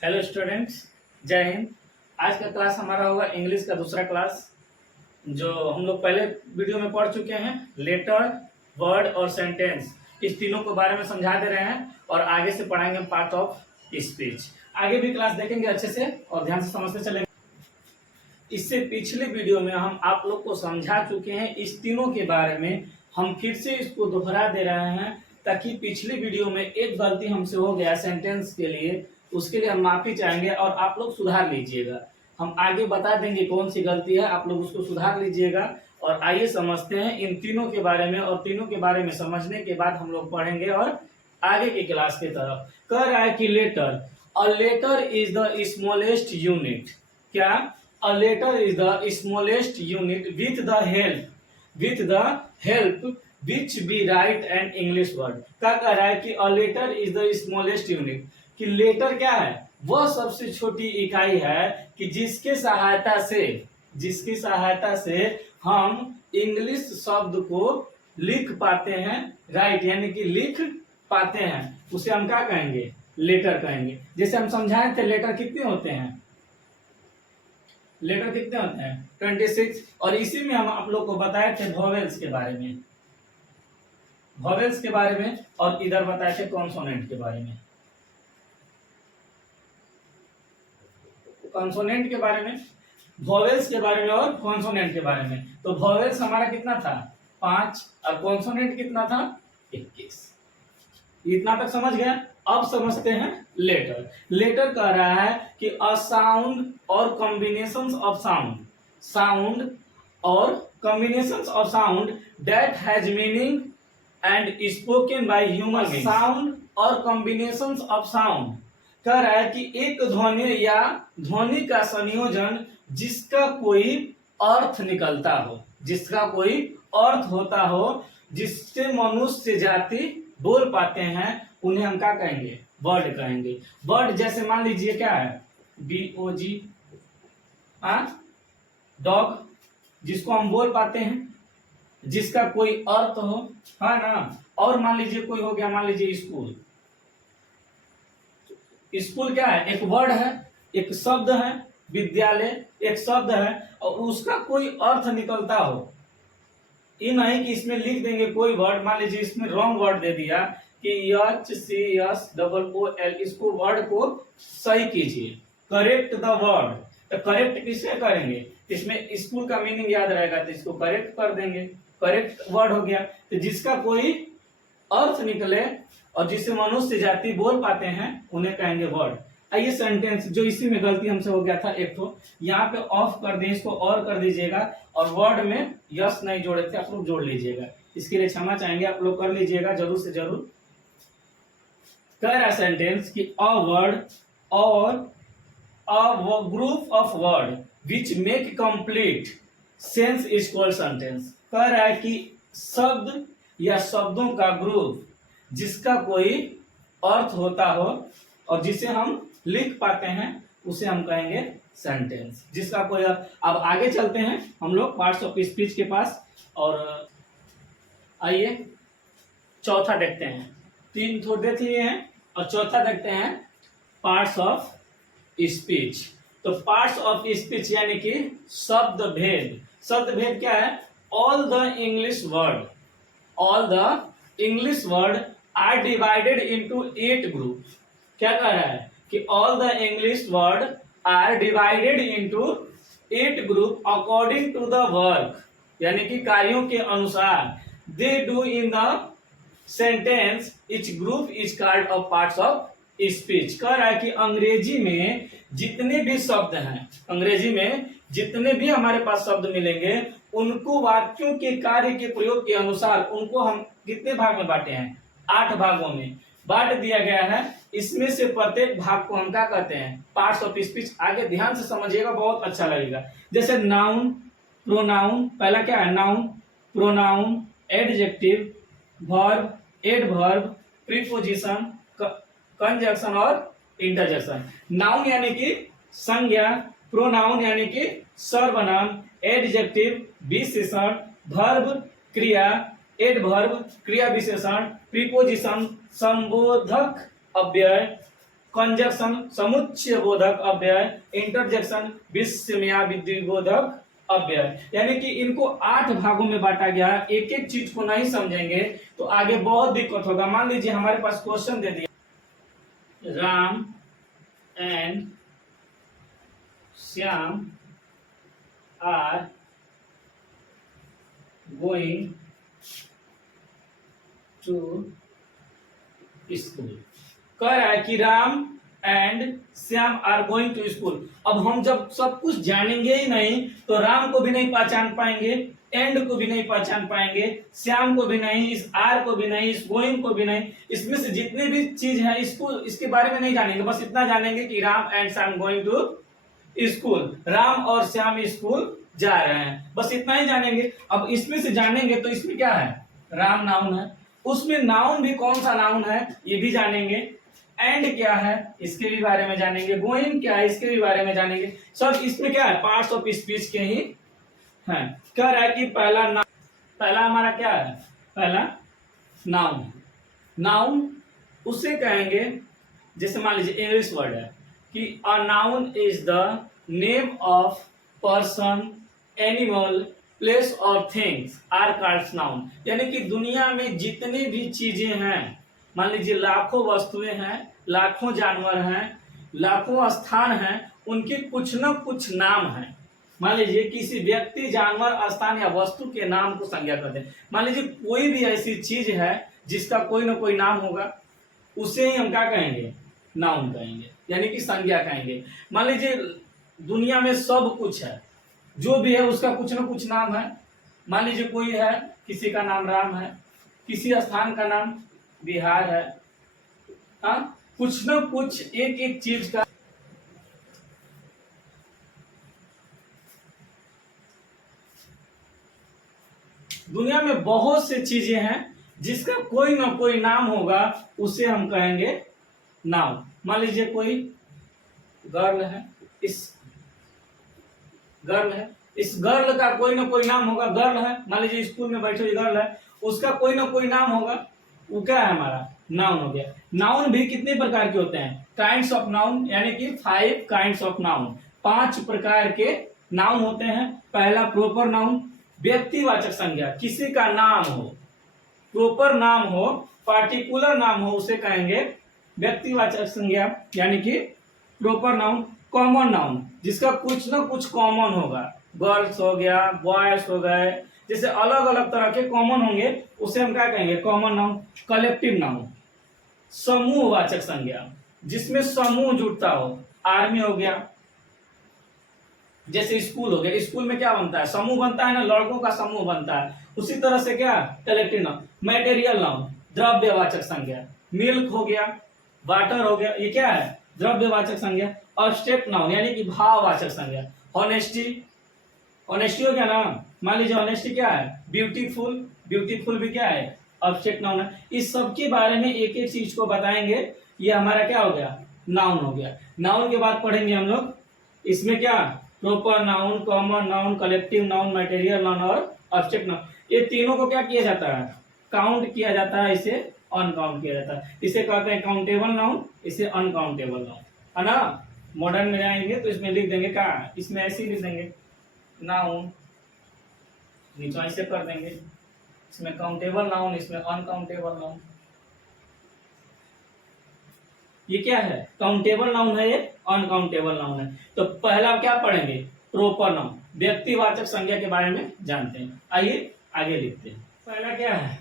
Hello students, जय हिंद। आज का क्लास हमारा होगा इंग्लिश का दूसरा क्लास, जो हम लोग पहले वीडियो में पढ़ चुके हैं। लेटर, वर्ड और सेंटेंस, इस तीनों के बारे में समझा दे रहे हैं और आगे से पढ़ाएंगे पार्ट ऑफ स्पीच। आगे भी क्लास देखेंगे अच्छे से और ध्यान से समझते चलेंगे। इससे पिछले वीडियो में हम आप लोग को समझा चुके हैं इस तीनों के बारे में। हम फिर से इसको दोहरा दे रहे हैं ताकि पिछले वीडियो में एक गलती हमसे हो गया सेंटेंस के लिए, उसके लिए हम माफी चाहेंगे और आप लोग सुधार लीजिएगा। हम आगे बता देंगे कौन सी गलती है, आप लोग उसको सुधार लीजिएगा। और आइए समझते हैं इन तीनों के बारे में, और तीनों के बारे में समझने के बाद हम लोग पढ़ेंगे और आगे की क्लास की तरफ। कह रहा है कि letter, a letter is the smallest unit. क्या? A letter is the smallest unit with the help which be write and English word. क्या कह रहा है कि a letter is the smallest unit, कि लेटर क्या है? वह सबसे छोटी इकाई है कि जिसके सहायता से हम इंग्लिश शब्द को लिख पाते हैं, राइट यानी कि लिख पाते हैं, उसे हम क्या कहेंगे? लेटर कहेंगे। जैसे हम समझाए थे लेटर कितने होते हैं, 26। और इसी में हम आप लोग को बताए थे वॉवेल्स के बारे में, और इधर बताए थे कॉन्सोनेंट के बारे में। कॉन्सोनेंट के बारे में, वॉवेल्स के बारे में और कॉन्सोनेंट के बारे में। तो वॉवेल्स हमारा कितना था? 5, और कॉन्सोनेंट कितना था? 21। इतना तक समझ गया। अब समझते हैं लेटर। लेटर कह रहा है कि अ साउंड और combinations of sound that has meaning and spoken by human being. Sound और कॉम्बिनेशंस ऑफ साउंड कह रहा है कि एक ध्वनि या ध्वनि का संयोजन जिसका कोई अर्थ निकलता हो, जिसका कोई अर्थ होता हो, जिससे मनुष्य जाति बोल पाते हैं, उन्हें हम क्या कहेंगे? वर्ड कहेंगे। वर्ड जैसे मान लीजिए क्या है? BOG, डॉग, जिसको हम बोल पाते हैं, जिसका कोई अर्थ हो, है ना। और मान लीजिए कोई हो गया, मान लीजिए स्कूल। स्कूल क्या है? एक वर्ड है, एक शब्द है। विद्यालय एक शब्द है और उसका कोई अर्थ निकलता हो। ये नहीं कि इसमें लिख देंगे कोई वर्ड, मान लीजिए इसमें रॉन्ग वर्ड दे दिया कि HCSOOL, इसको वर्ड को सही कीजिए, करेक्ट द वर्ड। तो करेक्ट किससे करेंगे? इसमें स्कूल का मीनिंग याद रहेगा तो इसको करेक्ट कर देंगे, करेक्ट वर्ड हो गया। तो जिसका कोई अर्थ निकले और जिससे मनुष्य जाति बोल पाते हैं, उन्हें कहेंगे वर्ड। आइए सेंटेंस, जो इसी में गलती हमसे हो गया था एक तो, यहाँ पे ऑफ कर दें, इसको और कर दीजिएगा, और वर्ड में यस नहीं जोड़े थे, आप लोग जोड़ लीजिएगा। इसके लिए क्षमा चाहेंगे, आप लोग कर लीजिएगा जरूर से जरूर। कह रहा सेंटेंस कि अ वर्ड और a group of word which make complete sense is called sentence. कह रहा है कि शब्द या शब्दों का ग्रुप जिसका कोई अर्थ होता हो और जिसे हम लिख पाते हैं, उसे हम कहेंगे सेंटेंस। जिसका कोई अब आगे चलते हैं हम लोग पार्ट्स ऑफ स्पीच के पास, और आइए चौथा देखते हैं। 3 तो देख लिए हैं और चौथा देखते हैं पार्ट्स ऑफ स्पीच। तो पार्ट्स ऑफ स्पीच यानी कि शब्द भेद। शब्द भेद क्या है? All the English word are divided into 8 group. क्या कह रहा है कि all the English word are divided into 8 group according to the work, यानी कि कार्यों के अनुसार they do in the sentence. Each group is called a parts of speech. कह रहा है कि अंग्रेजी में जितने भी शब्द हैं, अंग्रेजी में जितने भी हमारे पास शब्द मिलेंगे, उनको वाक्यों के कार्य के प्रयोग के अनुसार उनको हम कितने भाग में बांटे हैं? 8 भागों में बांट दिया गया है। इसमें से प्रत्येक भाग को हम क्या कहते हैं? Parts of speech. आगे ध्यान से समझिएगा, बहुत अच्छा लगेगा। जैसे नाउन, प्रोनाउन, पहला क्या है? Noun, pronoun, adjective, verb, adverb, preposition, conjunction और इंटरजेक्शन। नाउन यानी कि संज्ञा, प्रोनाउन यानी कि सर्वनाम, एडजेक्टिव विशेषण, वर्ब क्रिया, एडवर्ब क्रिया विशेषण, प्रीपोजिशन संबोधक अव्यय, कंजक्शन समुच्चय बोधक अव्यय, इंटरजेक्शन विस्मयादिबोधक बोधक अव्यय। यानी कि इनको 8 भागों में बांटा गया है। एक एक चीज को नहीं समझेंगे तो आगे बहुत दिक्कत होगा। मान लीजिए हमारे पास क्वेश्चन दे दिया, Ram and Shyam are going to school. कह रहा है कि Ram and Shyam are going to school. अब हम जब सब कुछ जानेंगे ही नहीं तो राम को भी नहीं पहचान पाएंगे, एंड को भी नहीं पहचान पाएंगे, श्याम को भी नहीं, इस आर को भी नहीं, इस गोइंग को भी नहीं। इसमें से जितने भी चीज है इसको इसके बारे में नहीं जानेंगे, बस इतना जानेंगे कि Ram and Shyam going to school, Ram और श्याम स्कूल जा रहे हैं, बस इतना ही जानेंगे। अब इसमें से जानेंगे तो इसमें क्या है, राम नाउन है, उसमें नाउन भी कौन सा नाउन है ये भी जानेंगे, एंड क्या है इसके भी बारे में जानेंगे, गोइंग क्या है इसके भी बारे में जानेंगे। सब इसमें क्या है, पार्ट्स ऑफ स्पीच के ही है। कह रहा है कि पहला हमारा क्या है, पहला नाउन। नाउन उसे कहेंगे, जैसे मान लीजिए इंग्लिश वर्ड है कि a noun is the name of person, animal, place और थिंग्स आर कॉल्ड नाउन। यानी कि दुनिया में जितनी भी चीजें हैं, मान लीजिए लाखों वस्तुएं हैं, लाखों जानवर हैं, लाखों स्थान हैं, उनके कुछ न कुछ नाम हैं। मान लीजिए किसी व्यक्ति, जानवर, स्थान या वस्तु के नाम को संज्ञा करते हैं। मान लीजिए कोई भी ऐसी चीज है जिसका कोई ना कोई नाम होगा, उसे ही हम क्या कहेंगे, नाउन कहेंगे, यानी कि संज्ञा कहेंगे। मान लीजिए दुनिया में सब कुछ है, जो भी है उसका कुछ ना कुछ नाम है। मान लीजिए कोई है, किसी का नाम राम है, किसी स्थान का नाम बिहार है, हाँ, कुछ ना कुछ एक एक चीज का। दुनिया में बहुत से चीजें हैं जिसका कोई ना कोई नाम होगा, उसे हम कहेंगे नाउन। मान लीजिए कोई गर्ल है, इस गर्ल का कोई ना कोई नाम होगा, गर्ल है, मान लीजिए स्कूल में बैठे हुई गर्ल है, उसका कोई ना कोई नाम होगा, वो क्या है हमारा, नाउन हो गया। नाउन भी कितने प्रकार के होते हैं, काइंड्स ऑफ नाउन, यानी कि 5 काइंड्स ऑफ नाउन, 5 प्रकार के नाउन होते हैं। पहला प्रॉपर नाउन, व्यक्तिवाचक संज्ञा, किसी का नाम हो, प्रॉपर नाम हो, पार्टिकुलर नाम हो, उसे कहेंगे व्यक्तिवाचक संज्ञा, यानी कि प्रॉपर नाउन। कॉमन नाउन, जिसका कुछ ना कुछ कॉमन होगा, गर्ल्स हो गया, बॉयज हो गए, जैसे अलग अलग तरह के कॉमन होंगे, उसे हम क्या कहेंगे, कॉमन नाउन। कलेक्टिव नाउन, समूहवाचक संज्ञा, जिसमें समूह जुड़ता हो, आर्मी हो गया, जैसे स्कूल हो गया, स्कूल में क्या बनता है, समूह बनता है ना, लड़कों का समूह बनता है, उसी तरह से क्या, कलेक्टिव नाउन। मटेरियल नाउन, द्रव्यवाचक संज्ञा, मिल्क हो गया, वाटर हो गया, ये क्या है, द्रव्यवाचक संज्ञा। अब्स्ट्रैक्ट नाउन, यानी कि भाववाचक संज्ञा। ऑनेस्टी, ऑनेस्टी हो गया ना, मान लीजिए ऑनेस्टी क्या है, ब्यूटीफुल, ब्यूटीफुल भी क्या है, अब्स्ट्रैक्ट नाउन है। इस सब के बारे में एक एक चीज को बताएंगे, ये हमारा क्या हो गया, नाउन हो गया। नाउन के बाद पढ़ेंगे हम लोग, इसमें क्या, proper noun, common noun, collective noun, material noun और अब्स्ट्रैक्ट नाउन। ये तीनों को क्या किया जाता है, काउंट किया जाता है, इसे अनकाउंट किया जाता है। इसे कहते हैं काउंटेबल नाउन, इसे अनकाउंटेबल नाउन, है ना। मॉडर्न में जाएंगे तो इसमें लिख देंगे क्या, इसमें ऐसे ही लिख देंगे नाउन, नीचे ऐसे कर देंगे, इसमें काउंटेबल नाउन, इसमें अनकाउंटेबल नाउन। ये क्या है, काउंटेबल नाउन है, ये अनकाउंटेबल नाउन है। तो पहला क्या पढ़ेंगे, प्रॉपर नाउन, व्यक्तिवाचक संज्ञा के बारे में जानते हैं। आइए आगे लिखते हैं। पहला क्या है,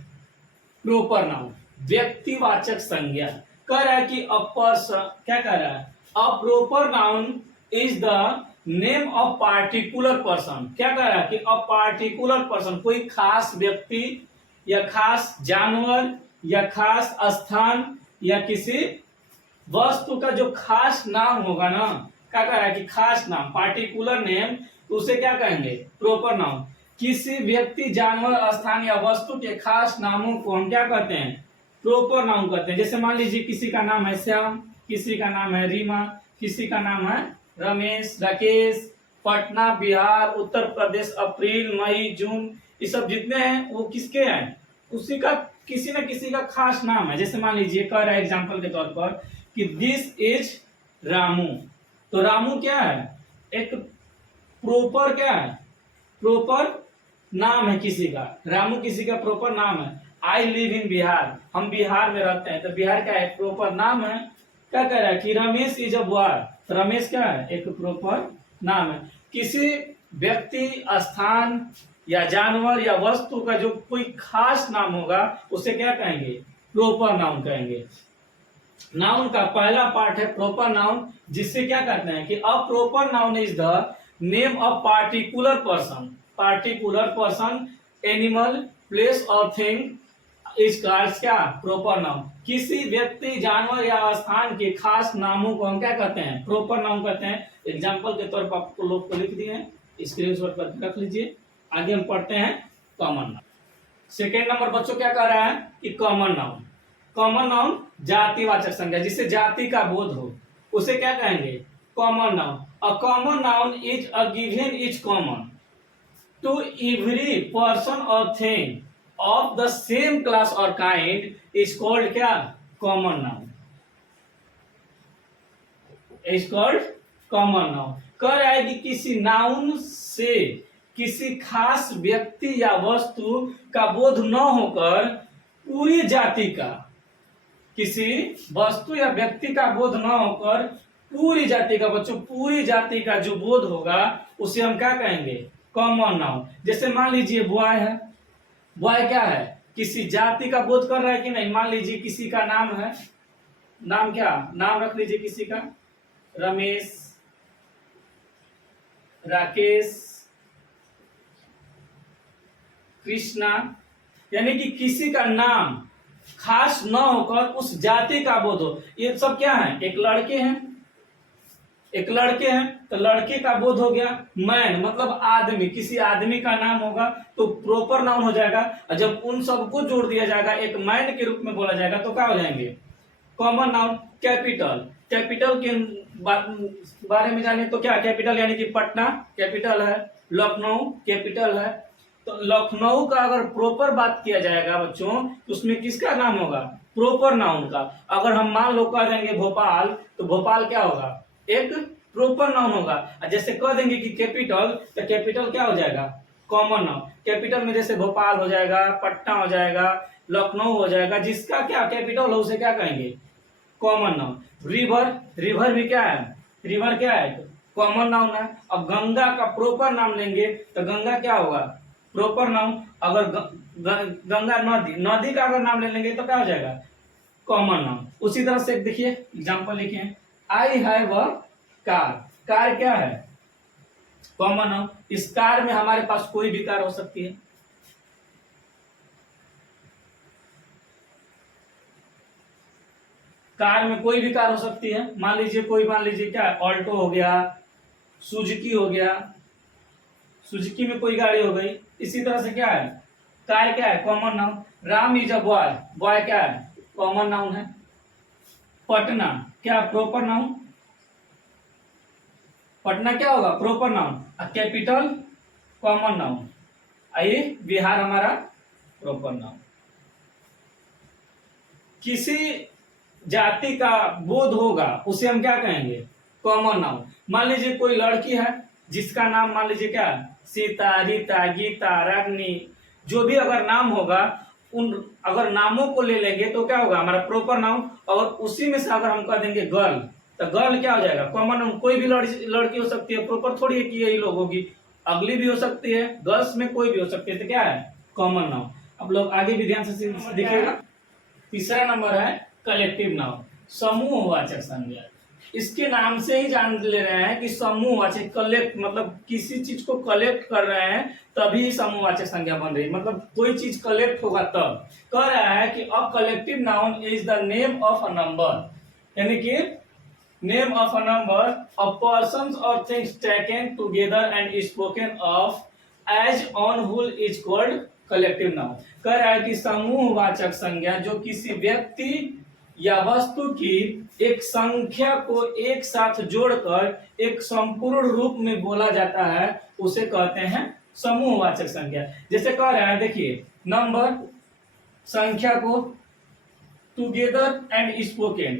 प्रॉपर नाउन, व्यक्तिवाचक संज्ञा। कह रहा है कि क्या कह रहा है, a proper noun is the name of particular person. क्या कह रहा है कि अ पार्टिकुलर पर्सन, कोई खास व्यक्ति या खास जानवर या खास स्थान या किसी वस्तु का जो खास नाम होगा ना, क्या कह रहा है कि खास नाम, पार्टिकुलर नेम, तो उसे क्या कहेंगे, प्रॉपर नाउन। किसी व्यक्ति, जानवर, स्थान या वस्तु के खास नामों को हम क्या कहते हैं, प्रॉपर नाउन कहते हैं। जैसे मान लीजिए किसी का नाम है श्याम, किसी का नाम है रीमा, किसी का नाम है रमेश, राकेश, पटना, बिहार, उत्तर प्रदेश, अप्रैल, मई, जून, ये सब जितने हैं वो किसके हैं, उसी का किसी न किसी का खास नाम है। जैसे मान लीजिए कह रहा है एग्जाम्पल के तौर पर कि दिस इज रामू। तो रामू क्या है, एक प्रॉपर क्या है, प्रॉपर नाम है किसी का, रामू किसी का प्रॉपर नाम है। आई लिव इन बिहार, हम बिहार में रहते हैं, तो बिहार का एक प्रॉपर नाम है। क्या कह रहा है कि Ramesh is a boy, Ramesh क्या है, एक प्रॉपर नाम है। किसी व्यक्ति, स्थान या जानवर या वस्तु का जो कोई खास नाम होगा उसे क्या कहेंगे, प्रॉपर नाउन कहेंगे। नाउन का पहला पार्ट है प्रॉपर नाउन, जिससे क्या कहते हैं कि a proper noun is the name of particular person, particular person, animal, place और थिंग इज कॉल्ड क्या, प्रॉपर नाउन। किसी व्यक्ति, जानवर या स्थान के खास नामों को हम क्या कहते हैं, प्रॉपर नाउन कहते हैं। एग्जाम्पल के तौर पर आपको लोग को लिख दिए हैं, स्क्रीनशॉट करके रख लीजिए। आगे हम पढ़ते हैं कॉमन नाउन। सेकेंड नंबर बच्चों क्या कह रहा है कि कॉमन नाउन, कॉमन नाउन जातिवाचक संज्ञा, जिससे जाति का बोध हो उसे क्या कहेंगे, common noun. A common noun is a given is common to every person और thing of the same class और काइंड इज कॉल्ड क्या, common noun, is called common noun. कह रहा है कि किसी नाउन से किसी खास व्यक्ति या वस्तु का बोध न होकर पूरी जाति का, किसी वस्तु या व्यक्ति का बोध न होकर पूरी जाति का, बच्चों पूरी जाति का जो बोध होगा उसे हम क्या कहेंगे, कॉमन नाउन। जैसे मान लीजिए बॉय है, बॉय क्या है, किसी जाति का बोध कर रहा है कि नहीं। मान लीजिए किसी का नाम है, नाम क्या, नाम रख लीजिए किसी का, रमेश, राकेश, कृष्णा, यानी कि किसी का नाम खास न होकर उस जाति का बोध हो। ये सब क्या है, एक लड़के हैं, एक लड़के हैं तो लड़के का बोध हो गया। मैन मतलब आदमी, किसी आदमी का नाम होगा तो प्रॉपर नाउन हो जाएगा। और जब उन सबको जोड़ दिया जाएगा एक मैन के रूप में बोला जाएगा तो क्या हो जाएंगे, कॉमन नाउन। कैपिटल, कैपिटल के बारे में जाने तो क्या, कैपिटल यानी कि पटना कैपिटल है, लखनऊ कैपिटल है। तो लखनऊ का अगर प्रॉपर बात किया जाएगा बच्चों तो उसमें किसका नाम होगा, प्रॉपर नाउन का। अगर हम मान लो कह देंगे भोपाल तो भोपाल क्या होगा, एक प्रॉपर नाउन होगा। जैसे कह देंगे कि कैपिटल तो कैपिटल क्या हो जाएगा, कॉमन नाउन। कैपिटल में जैसे भोपाल हो जाएगा, पटना हो जाएगा, लखनऊ हो जाएगा, जिसका क्या कैपिटल हो उसे क्या कहेंगे, कॉमन नाउन। रिवर, रिवर भी क्या है, रिवर क्या है, कॉमन नाउन है। अब गंगा का प्रॉपर नाम लेंगे तो गंगा क्या होगा, प्रॉपर नाउन। अगर गंगा नदी, नदी का अगर नाम ले लेंगे तो क्या हो जाएगा, कॉमन नाउन। उसी तरह से देखिए एग्जांपल लिखे, I have a car, car क्या है, कॉमन नाउन। इस कार में हमारे पास कोई भी कार हो सकती है, कार में कोई भी कार हो सकती है। मान लीजिए कोई, मान लीजिए क्या, ऑल्टो हो गया, सुजुकी हो गया, सुजुकी में कोई गाड़ी हो गई। इसी तरह से क्या है, कार क्या है, common noun. Ram is a boy, boy क्या है, कॉमन नाउन है। पटना क्या, प्रॉपर नाउन, पटना क्या होगा, proper noun. Capital common noun. आइए बिहार हमारा प्रॉपर नाउन। किसी जाति का बोध होगा उसे हम क्या कहेंगे, कॉमन नाउन। मान लीजिए कोई लड़की है जिसका नाम मान लीजिए क्या, सीता, रीता, गीता, रागनी, जो भी अगर नाम होगा उन अगर नामों को ले लेंगे तो क्या होगा हमारा प्रॉपर नाउन। और उसी में से अगर हम कह देंगे गर्ल तो गर्ल क्या हो जाएगा, कॉमन नाउन। कोई भी लड़की हो सकती है, प्रॉपर थोड़ी है कि यही लोग होगी, अगली भी हो सकती है, गर्ल्स में कोई भी हो सकती है, तो क्या है, कॉमन नाउन। अब लोग आगे भी ध्यान से देखिएगा। तीसरा नंबर है कलेक्टिव नाउन, समूहवाचक संज्ञा। इसके नाम से ही जान ले रहे हैं कि समूहवाचक, कलेक्ट मतलब किसी चीज को कलेक्ट कर रहे हैं तभी समूहवाचक संज्ञा बन रही है, मतलब कोई चीज कलेक्ट होगा तब। कह रहा है कि a collective noun is the name of a number, यानी कि name of a number of persons और things taken together and spoken of as one whole is called collective noun. कह रहा है कि समूहवाचक संज्ञा जो किसी व्यक्ति या वस्तु की एक संख्या को एक साथ जोड़कर एक संपूर्ण रूप में बोला जाता है उसे कहते हैं समूहवाचक संज्ञा। जैसे कह रहा है देखिए, नंबर संख्या को टुगेदर एंड स्पोकन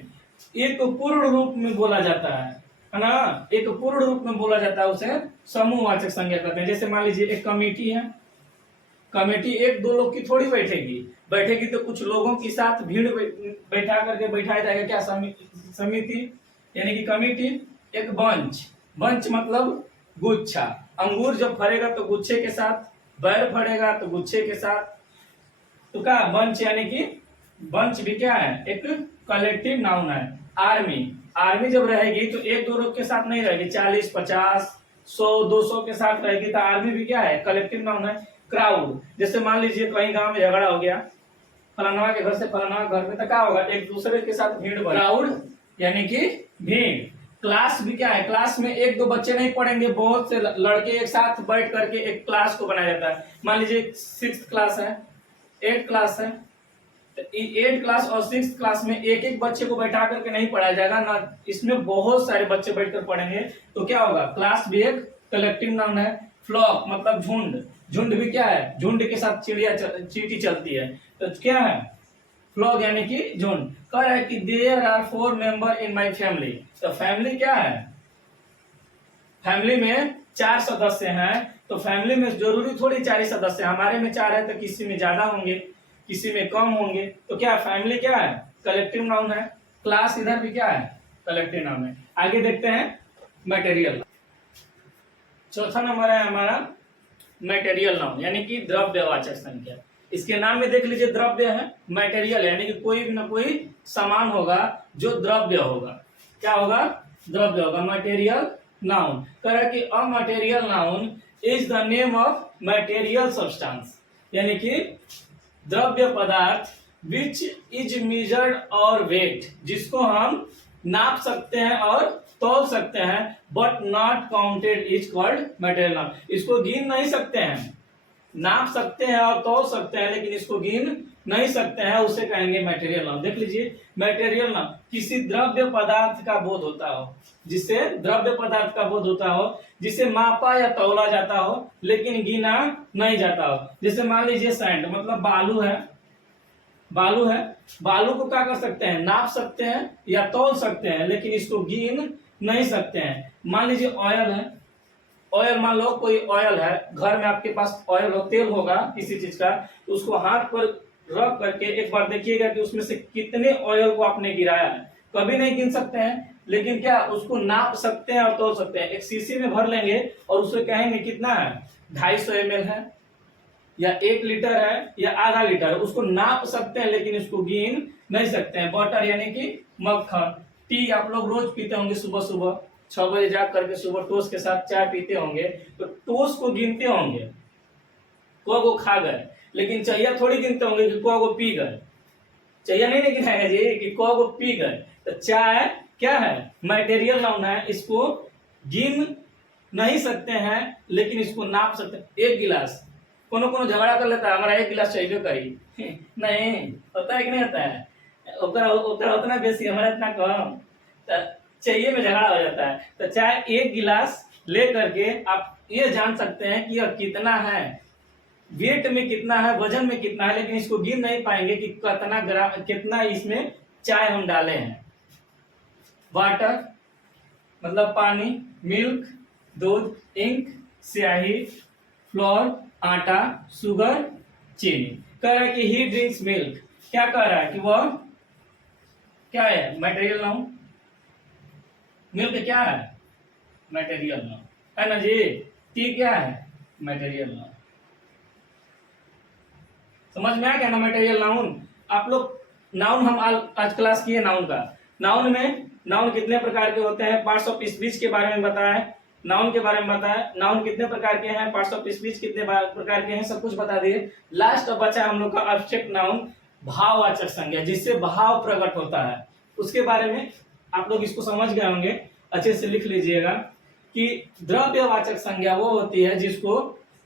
एक पूर्ण रूप में बोला जाता है ना, एक पूर्ण रूप में बोला जाता है उसे समूहवाचक संज्ञा कहते हैं। जैसे मान लीजिए एक कमेटी है, कमेटी एक दो लोग की थोड़ी बैठेगी, बैठेगी तो कुछ लोगों के साथ भीड़ बैठा करके बैठाया जाएगा, क्या समिति यानी कि कमेटी। एक बंच, बंच मतलब गुच्छा, अंगूर जब फरेगा तो गुच्छे के साथ, बैर फरेगा तो गुच्छे के साथ, तो क्या बंच यानी कि बंच भी क्या है, एक कलेक्टिव नाउन है। आर्मी, आर्मी जब रहेगी तो एक दो लोग के साथ नहीं रहेगी, 40 50 100 200 के साथ रहेगी, तो आर्मी भी क्या है, कलेक्टिव नाउन है। क्राउड, जैसे मान लीजिए कहीं गांव में झगड़ा हो गया, फलाना के घर से फलाना घर में, तो क्या होगा, एक दूसरे के साथ भीड़, क्राउड यानी कि भीड़। क्लास भी क्या है, क्लास में एक दो बच्चे नहीं पढ़ेंगे, बहुत से लड़के एक साथ बैठ करके एक क्लास को बनाया जाता है। मान लीजिए 6th क्लास है, 8th क्लास है, 8th क्लास और 6th क्लास में एक एक बच्चे को बैठा करके नहीं पढ़ाया जाएगा ना, इसमें बहुत सारे बच्चे बैठकर पढ़ेंगे, तो क्या होगा, क्लास भी एक कलेक्टिव नाउन है। फ्लॉक मतलब झुंड, झुंड भी क्या है, झुंड के साथ चिड़िया चींटी चलती है, तो क्या है, फ्लॉक यानी कि झुंड। कह रहा है कि there are 4 member in my family, तो फैमिली क्या है, फैमिली में 4 सदस्य हैं, तो फैमिली में जरूरी थोड़ी 4 ही सदस्य, हमारे में 4 है तो किसी में ज्यादा होंगे, किसी में कम होंगे, तो क्या फैमिली क्या है, कलेक्टिव नाउन है। क्लास इधर भी क्या है, कलेक्टिव नाउन है। आगे देखते हैं मटेरियल। चौथा नंबर है हमारा मटेरियल नाउन यानी कि द्रव्यवाचक संख्या। इसके नाम में देख लीजिए, द्रव्य है, मटेरियल यानी कि कोई ना कोई सामान होगा जो द्रव्य होगा, क्या होगा, द्रव्य होगा, मटेरियल नाउन। कह कि a material noun is the name of material substance, यानी कि द्रव्य पदार्थ विच इज मेजर्ड और वेट, जिसको हम नाप सकते हैं और तौल सकते हैं, but not counted is called material noun. इसको गिन नहीं सकते हैं, नाप सकते हैं और तौल सकते हैं, लेकिन इसको गिन नहीं सकते हैं, उसे कहेंगे मटेरियल नाउन। देख लीजिए, मटेरियल नाउन किसी द्रव्य पदार्थ का बोध होता हो, जिससे द्रव्य पदार्थ का बोध होता हो, जिसे मापा या तौला जाता हो लेकिन गिना नहीं जाता हो। जैसे मान लीजिए सैंड मतलब बालू है, बालू है, बालू को क्या कर सकते हैं, नाप सकते हैं या तौल सकते हैं, लेकिन इसको गिन नहीं सकते हैं। मान लीजिए ऑयल है, ऑयल मान लो कोई ऑयल है, घर में आपके पास ऑयल हो, तेल होगा किसी चीज का, तो उसको हाथ पर रख करके एक बार देखिएगा कि उसमें से कितने ऑयल को आपने गिराया है। कभी नहीं गिन सकते हैं, लेकिन क्या उसको नाप सकते हैं और तोल सकते हैं। एक शीशी में भर लेंगे और उसे कहेंगे कितना है, 250 ml है या 1 लीटर है या आधा लीटर है, उसको नाप सकते हैं लेकिन इसको गिन नहीं सकते हैं। बटर यानी कि मक्खन, टी आप लोग रोज पीते होंगे, सुबह सुबह 6 बजे जा करके सुबह टोस्ट के साथ चाय पीते होंगे, तो टोस्ट को गिनते होंगे, को खा गए, लेकिन चाहिए थोड़ी गिनते होंगे कि को पी गए, चाहिए नहीं गिनाएगा जी कि को पी गए। तो चाय क्या है, मटेरियल नाउन है, इसको गिन नहीं सकते हैं लेकिन इसको नाप सकते हैं। 1 गिलास, कोनो झगड़ा कर लेता है, हमारा 1 गिलास चाहिए करी नहीं होता है कि नहीं होता है, उतना बेसी हमारा इतना कम, चाहिए में झगड़ा हो जाता है। तो चाहे 1 गिलास ले करके आप ये जान सकते हैं कि यह कितना है, वेट में कितना है, वजन में कितना है, लेकिन इसको गिन नहीं पाएंगे कि कितना ग्राम, कितना इसमें चाय हम डाले हैं। वाटर मतलब पानी, मिल्क दूध, इंक स्याही, फ्लोर आटा, शुगर चीनी। कह रहा है कि ही ड्रिंक्स मिल्क, क्या कह रहा है कि वह क्या है, मटेरियल नाउन। मिल्क क्या है, मटेरियल नाउन है ना जी। टी क्या है, मटेरियल नाउन। समझ में आ गया ना मटेरियल नाउन। आप लोग नाउन हम आज क्लास किए नाउन का, नाउन में नाउन कितने प्रकार के होते हैं, पार्ट्स ऑफ स्पीच के बारे में बताया, नाउन के बारे में बताया, नाउन कितने प्रकार के हैं, पार्ट्स ऑफ स्पीच कितने प्रकार के हैं, सब कुछ बता दिए। लास्ट बचा हम लोग का ऑब्जेक्ट नाउन, भाववाचक संज्ञा, जिससे भाव प्रकट होता है, उसके बारे में आप लोग इसको समझ गए होंगे, अच्छे से लिख लीजिएगा कि द्रव्यवाचक संज्ञा वो होती है जिसको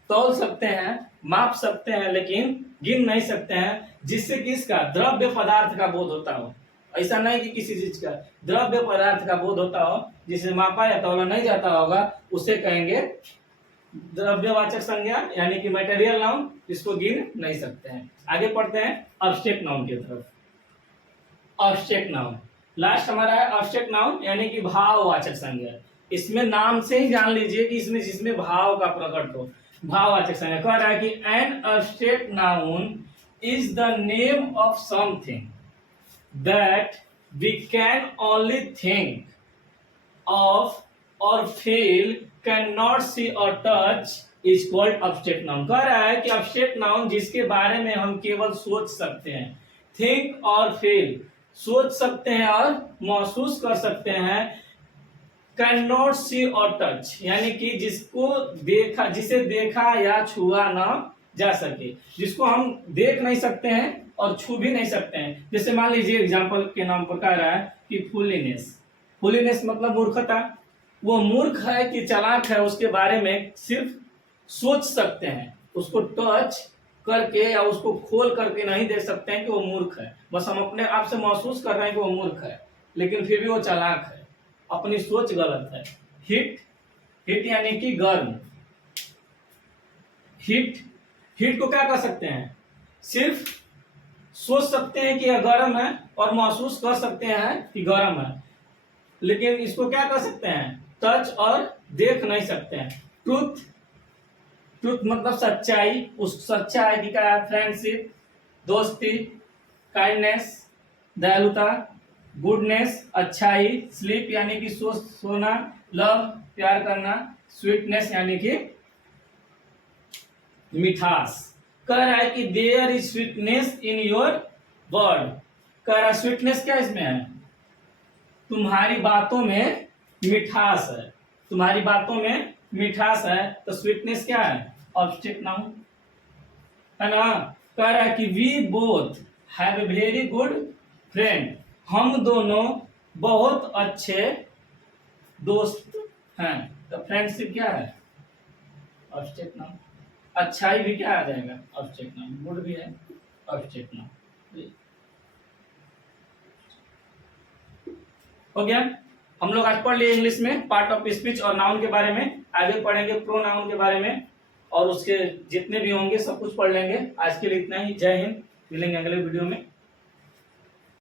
तौल सकते हैं, माप सकते हैं, लेकिन गिन नहीं सकते हैं, जिससे किसका, द्रव्य पदार्थ का बोध होता हो। ऐसा नहीं कि किसी चीज का, द्रव्य पदार्थ का बोध होता हो, जिसे मापा या तौला नहीं जाता होगा, उसे कहेंगे द्रव्यवाचक संज्ञा यानी कि मटेरियल नाउन, जिसको गिन नहीं सकते हैं। आगे पढ़ते हैं ऑब्जेक्ट नाउन की तरफ। ऑब्जेक्ट नाउन लास्ट हमारा है ऑब्जेक्ट नाउन यानी कि भाववाचक संज्ञा। इसमें नाम से ही जान लीजिए कि इसमें जिसमें भाव का प्रकट हो, भाववाचक संज्ञा। कह रहा है कि an object noun is the name of something that we can only think of और फील, कैन नॉट सी और touch is called object noun. कह रहा है कि ऑब्जेक्ट नाउन जिसके बारे में हम केवल सोच सकते हैं, थिंक और फील, सोच सकते हैं और महसूस कर सकते हैं, कैन नॉट सी और टच यानी कि जिसको देखा, जिसे देखा या छुआ ना जा सके, जिसको हम देख नहीं सकते हैं और छू भी नहीं सकते हैं। जैसे मान लीजिए एग्जांपल के नाम पर कह रहा है कि फूलीनेस। फूलीनेस मतलब मूर्खता। वो मूर्ख है कि चालाक है उसके बारे में सिर्फ सोच सकते हैं, उसको टच करके या उसको खोल करके नहीं देख सकते हैं कि वो मूर्ख है। बस हम अपने आप से महसूस कर रहे हैं कि वो मूर्ख है, लेकिन फिर भी वो चालाक है, अपनी सोच गलत है। हिट, हिट यानी कि गर्म। हिट, हिट को क्या कर सकते हैं, सिर्फ सोच सकते हैं कि यह गर्म है और महसूस कर सकते हैं कि गर्म है, लेकिन इसको क्या कर सकते हैं, टच और देख नहीं सकते हैं। ट्रूथ, ट्रूथ मतलब सच्चाई। उस सच्चाई की क्या है, फ्रेंडशिप, दोस्ती, काइंडनेस, दयालुता, गुडनेस, अच्छाई, स्लीप यानी कि सोना, लव प्यार करना, स्वीटनेस यानी कि मिठास। कह रहा है कि there is sweetness in your word. कह रहा है स्वीटनेस क्या इसमें है, तुम्हारी बातों में मिठास है, तुम्हारी बातों में मिठास है। तो स्वीटनेस क्या है, ऑब्जेक्ट नाउन है ना। कह रहा है कि we both have a very good friend, हम दोनों बहुत अच्छे दोस्त हैं। तो फ्रेंडशिप क्या है, ऑब्जेक्ट नाउन। अच्छाई भी क्या आ जाएगा, ऑब्जेक्ट नाउन। गुड भी है, ऑब्जेक्ट नाउन। हो गया। हम लोग आज पढ़ लिए इंग्लिश में पार्ट ऑफ स्पीच और नाउन के बारे में। आगे पढ़ेंगे प्रोनाउन के बारे में और उसके जितने भी होंगे सब कुछ पढ़ लेंगे। आज के लिए इतना ही। जय हिंद। मिलेंगे अगले वीडियो में।